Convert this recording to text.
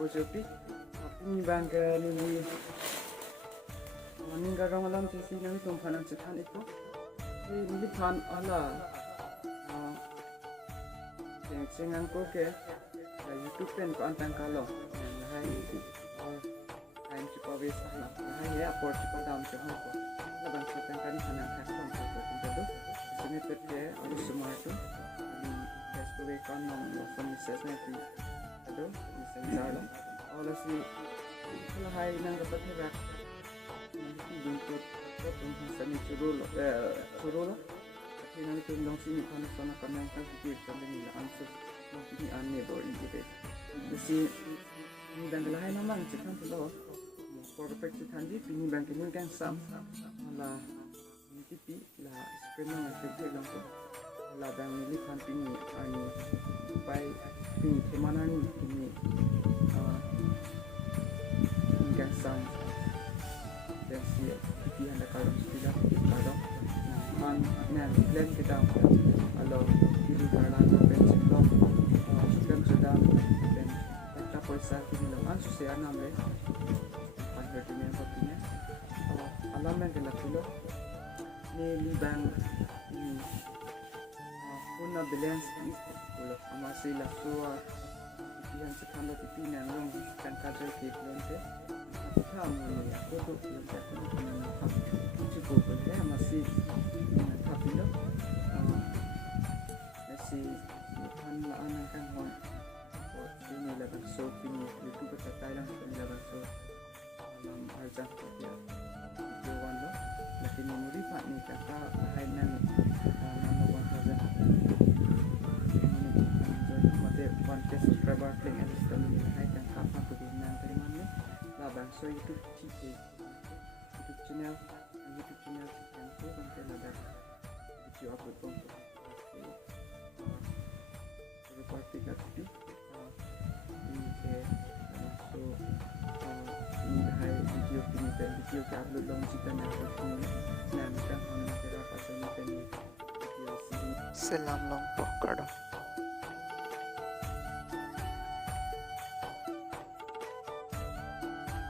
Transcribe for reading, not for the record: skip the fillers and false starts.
Jopi ini bangga nili maning garang alam sisi nami tumpanan setan itu nili pan ala ceng angko ke YouTube pen ko antang kalau hai time cepat wes lah hai ya port cepat dalam cepat ko labang setan kali sana custom ko tentu sini terke harus semua itu Facebook kan nom misesnya itu aduh misalnya lah awalnya sih kalau hai nang dapat hebat nanti jemput sani curul tapi nanti tundang sini kan sana kan pikir kami ni ansur mungkin aneh baru ini deh jadi ini dan lain namang cekan tu perfect cekan di pini bangkini kan sam malah ini tipi lah screen nang kerja langsung lah bang ini kan pini ani supaya pini kemana ni pini kan sam dan si tipi anda kalau sudah kalau kan nan plan kita kalau kiri kanan pencet lock kan sudah dan kita poisa kini lah susah namanya convertinya sepertinya alam yang kita tulis ni libang ini punna balance itu masih lah tua yang sekarang itu yang kan kaji kebetulan kamu ni aku tu cukup boleh masih tapi lo masih kan lah anak kan hon ini lah so ini itu kita Thailand ini lah so alam aja ya jawan lo lagi memori pak ni kata hainan nama wan saja ini mati podcast subscriber link yang sistem ini haikan kapan kebenaran dari mana lah bangsa itu YouTube channel yang tu kan kita ada video upload untuk seperti tadi ini so ini hai video ke upload dalam cerita yang ini dan kita hanya berapa saja video sini Selam Lompok Kado.